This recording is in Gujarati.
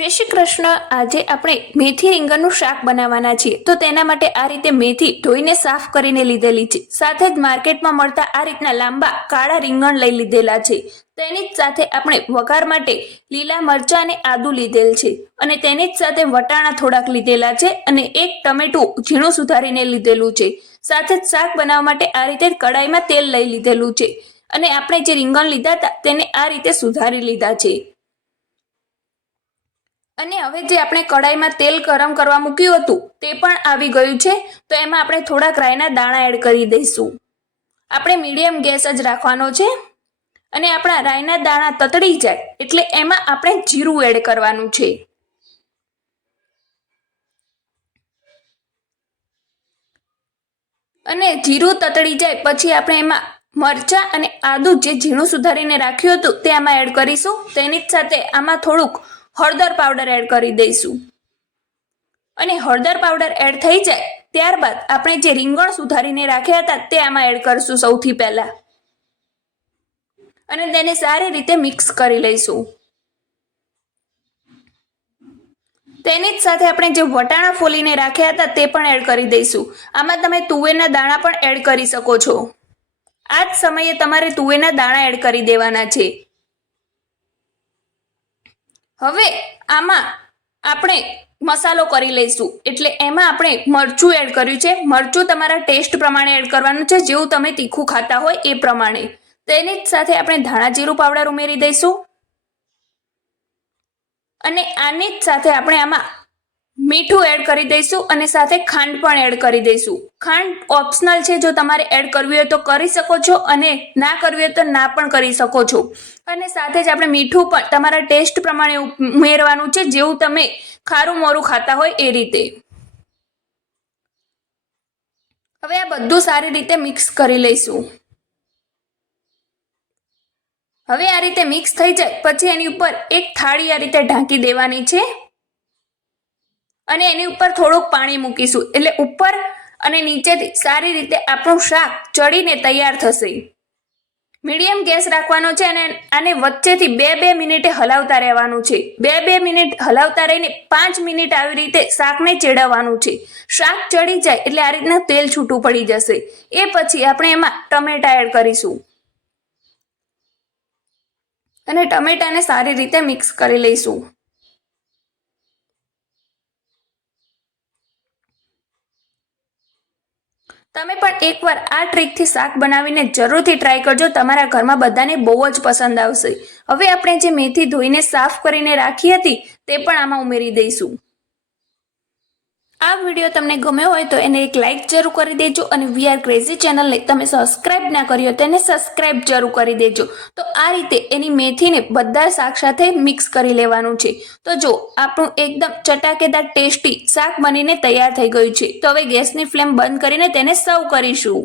જય શ્રી કૃષ્ણ। આજે આપણે મેથી રીંગણનું શાક બનાવવાના છીએ। તો તેના માટે આ રીતે મેથી ધોઈને સાફ કરીને લીધેલી છે। સાથે જ માર્કેટમાં મળતા આ રીતના લાંબા કાળા રીંગણ લઈ લીધેલા છે। તેની જ સાથે આપણે વઘાર માટે લીલા મરચાં અને આદુ લીધેલ છે અને તેની જ સાથે વટાણા થોડાક લીધેલા છે અને એક ટમેટું ઝીણું સુધારીને લીધેલું છે। સાથે જ શાક બનાવવા માટે આ રીતે કડાઈમાં તેલ લઈ લીધેલું છે અને આપણે જે રીંગણ લીધા હતા તેને આ રીતે સુધારી લીધા છે। અને હવે જે આપણે કડાઈમાં તેલ ગરમ કરવા મૂક્યું હતું તે પણ આવી ગયું છે। તો એમાં આપણે થોડાક રાઈના દાણા એડ કરી દઈશું। આપણે મીડિયમ ગેસ જ રાખવાનો છે અને આપણા રાઈના દાણા તતડી જાય એટલે એમાં આપણે જીરું એડ કરવાનું છે। અને જીરું તતડી જાય પછી આપણે એમાં મરચાં અને આદુ જે ઝીણું સુધારીને રાખ્યું હતું તે આમાં એડ કરીશું। તેની જ સાથે આમાં થોડુંક હળદર પાવડર એડ કરી દઈશું અને હળદર પાવડર એડ થઈ જાય ત્યારબાદ આપણે જે રીંગણ સુધારીને રાખ્યા હતા તે આમાં એડ કરશું સૌથી પહેલા અને તેને સારી રીતે મિક્સ કરી લઈશું। તેની જ સાથે આપણે જે વટાણા ફોલીને રાખ્યા હતા તે પણ એડ કરી દઈશું। આમાં તમે તુવેરના દાણા પણ એડ કરી શકો છો। આ જ સમયે તમારે તુવેરના દાણા એડ કરી દેવાના છે। હવે આમાં આપણે મસાલો કરી લઈશું એટલે એમાં આપણે મરચું એડ કર્યું છે। મરચું તમારા ટેસ્ટ પ્રમાણે એડ કરવાનું છે, જેવું તમે તીખું ખાતા હોય એ પ્રમાણે। તેની જ સાથે આપણે ધાણા જીરું પાવડર ઉમેરી દઈશું અને આની જ સાથે આપણે આમાં મીઠું એડ કરી દઈશું અને સાથે ખાંડ પણ એડ કરી દઈશું। ખાંડ ઓપ્શનલ છે, જો તમારે એડ કરવી હોય તો કરી શકો છો અને ના કરવી હોય તો ના પણ કરી શકો છો। અને સાથે જ આપણે મીઠું પણ તમારા ટેસ્ટ પ્રમાણે ઉમેરવાનું છે, જેવું તમે ખારું મોરું ખાતા હોય એ રીતે। હવે આ બધું સારી રીતે મિક્સ કરી લઈશું। હવે આ રીતે મિક્સ થઈ જાય પછી એની ઉપર એક થાળી આ રીતે ઢાંકી દેવાની છે અને એની ઉપર થોડુંક પાણી મૂકીશું એટલે ઉપર અને નીચેથી સારી રીતે આપણું શાક ચડીને તૈયાર થશે। મીડિયમ ગેસ રાખવાનો છે અને આને વચ્ચેથી 2-2 મિનિટે હલાવતા રહેવાનું છે। 2-2 મિનિટ હલાવતા રહીને 5 મિનિટ આવી રીતે શાકને ચેડવવાનું છે। શાક ચડી જાય એટલે આ રીતના તેલ છૂટું પડી જશે। એ પછી આપણે એમાં ટમેટા એડ કરીશું અને ટમેટાને સારી રીતે મિક્સ કરી લઈશું। તમે પણ એકવાર આ ટ્રીકથી શાક બનાવીને જરૂરથી ટ્રાય કરજો। તમારા ઘરમાં બધાને બહુ જ પસંદ આવશે। હવે આપણે જે મેથી ધોઈને સાફ કરીને રાખી હતી તે પણ આમાં ઉમેરી દઈશું। આ વિડીયો તમને ગમ્યો હોય તો એને એક લાઇક જરૂર કરી દેજો અને વી આર ક્રેઝી ચેનલને તમે સબસ્ક્રાઇબ ના કરી હોય તો એને સબસ્ક્રાઇબ જરૂર કરી દેજો। તો આ રીતે એની મેથીને બધા શાક સાથે મિક્સ કરી લેવાનું છે। તો જો આપણું એકદમ ચટાકેદાર ટેસ્ટી શાક બનીને તૈયાર થઈ ગયું છે। તો હવે ગેસની ફ્લેમ બંધ કરીને તેને સર્વ કરીશું।